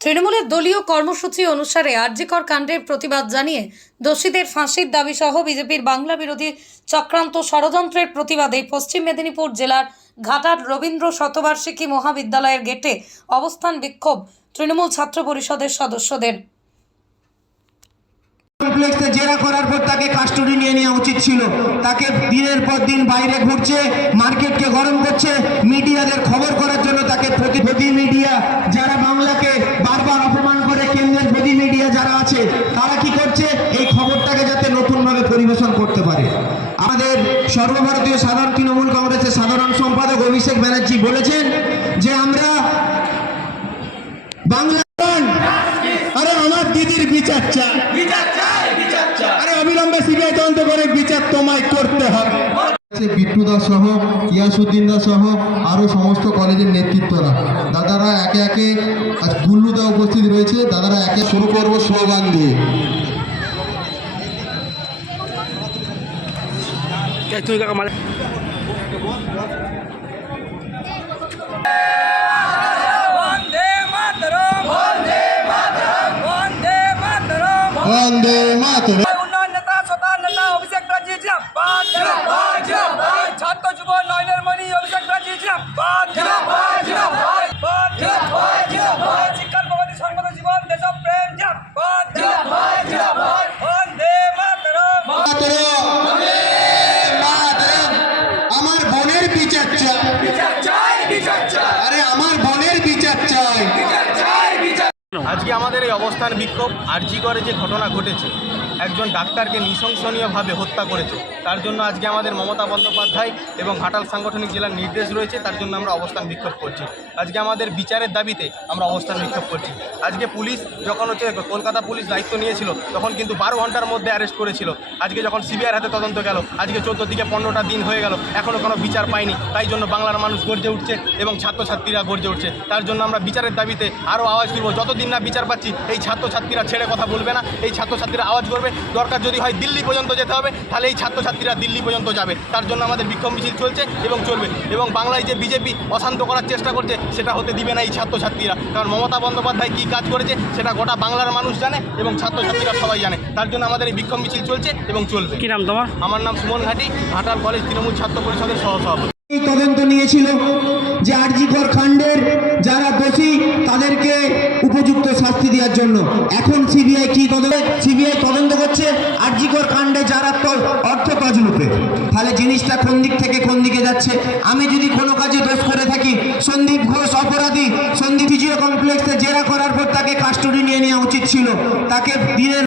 তৃণমূলের দলীয় কর্মসূচি অনুসারে আরজিকর কাণ্ডের প্রতিবাদ জানিয়ে দোষীদের ফাঁসির দাবি সহ বিজেপির বাংলা বিরোধী চক্রান্ত ষড়যন্ত্রের প্রতিবাদে পশ্চিম মেদিনীপুর জেলার ঘাটার রবীন্দ্র শতবার্ষিকী মহাবিদ্যালয়ের গেটে অবস্থান বিক্ষোভ তৃণমূল ছাত্র পরিষদের সদস্যদের। জেরা করার পর তাকে কাস্টডি নিয়ে নেওয়া উচিত ছিল। তাকে দিনের পর দিন বাইরে ঘুরছে, মার্কেটকে গরম করছে, মিডিয়াদের খবর করার জন্য তাকে প্রতিভূতি মিডিয়া যারা বাংলাকে বারবার অপমান করে কেন্দ্রের প্রতি মিডিয়া যারা আছে তারা কি করছে এই খবরটাকে যাতে নতুনভাবে পরিবেশন করতে পারে। আমাদের সর্বভারতীয় সাধারণ তৃণমূল কংগ্রেসের সাধারণ সম্পাদক অভিষেক ব্যানার্জি বলেছেন যে আমরা বাংলা আরে আমার দিদির বিচার চাই। আরে অবিলম্বে সিবিআই তদন্ত করে বিচার তোমায় করতে হবে। বিট্টু দাস সহ, ইয়াসুদ্দিন দাস সহ আরও সমস্ত কলেজের নেতৃত্বরা। দাদারা একে একে আজ গুল্লুদা উপস্থিত রয়েছে, দাদারা একে শুরু করব স্লোগান দিয়ে। বন্দে মাতরম বন্দে মাতরম বন্দে মাতরম বন্দে মাতরম উন্নয়ন নেতা সতা নেতা অভিষেক ব্যানার্জি জিন্দাবাদ আজকে আমাদের এই অবস্থান বিক্ষোভ আরজি করে যে ঘটনা ঘটেছে, একজন ডাক্তারকে নৃশংসনীয়ভাবে হত্যা করেছে, তার জন্য আজকে আমাদের মমতা বন্দ্যোপাধ্যায় এবং ঘাটাল সাংগঠনিক জেলার নির্দেশ রয়েছে, তার জন্য আমরা অবস্থান বিক্ষোভ করছি। আজকে আমাদের বিচারের দাবিতে আমরা অবস্থান বিক্ষোভ করছি। আজকে পুলিশ যখন হচ্ছে কলকাতা পুলিশ দায়িত্ব নিয়েছিল, তখন কিন্তু বারো ঘণ্টার মধ্যে অ্যারেস্ট করেছিল। আজকে যখন সিবিআর হাতে তদন্ত গেল, আজকে চোদ্দ থেকে পনেরোটা দিন হয়ে গেল এখনও কোনো বিচার পায়নি তাই জন্য বাংলার মানুষ গর্জে উঠছে এবং ছাত্রছাত্রীরা গর্জে উঠছে। তার জন্য আমরা বিচারের দাবিতে আরও আওয়াজ তুলব, যতদিন না বিচার পাচ্ছি। এই ছাত্রছাত্রীরা ছেড়ে কথা বলবে না এই ছাত্রছাত্রীরা আওয়াজ করবে। দরকার যদি হয় দিল্লি পর্যন্ত যেতে হবে তাহলে এই ছাত্রছাত্রীরা দিল্লি পর্যন্ত যাবে। তার জন্য আমাদের বিক্ষোভ মিছিল চলছে এবং চলবে। এবং বাংলায় যে বিজেপি অশান্ত করার চেষ্টা করছে সেটা হতে দিবে না এই ছাত্রছাত্রীরা। কারণ মমতা বন্দ্যোপাধ্যায় কী কাজ করেছে সেটা গোটা বাংলার মানুষ জানে এবং ছাত্রছাত্রীরা সবাই জানে। তার জন্য আমাদের এই বিক্ষোভ মিছিল চলছে এবং চলবে। কি নাম তোমার? আমার নাম সুমন ঘাটি ঘাটাল কলেজ তৃণমূল ছাত্র পরিষদের সহসভাপতি। এই তদন্ত নিয়েছিল যে আরজিকর কাণ্ডের যারা দোষী তাদেরকে উপযুক্ত শাস্তি দেওয়ার জন্য। এখন সিবিআই কি তদন্ত সিবিআই তদন্ত করছে আরজিকর কাণ্ডে যারা অর্থ তজরূপে তাহলে জিনিসটা কোন দিক থেকে কোন দিকে যাচ্ছে? আমি যদি কোনো কাজে দোষ করে থাকি, সন্দীপ ঘোষ অপরাধী, সন্দীপ ফিজিও কমপ্লেক্সে জেরা করার পর তাকে কাস্টডি নিয়ে নেওয়া উচিত ছিল। তাকে দিনের